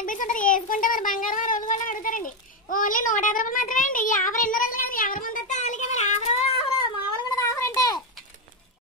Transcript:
Black beads ఉంటుంది వేసుకుంటే మరి బంగారం ఆ రోజు కూడా అడుగుతారండి. ఓన్లీ 150 రూపాయలు మాత్రమే అండి. ఈ ఆఫర్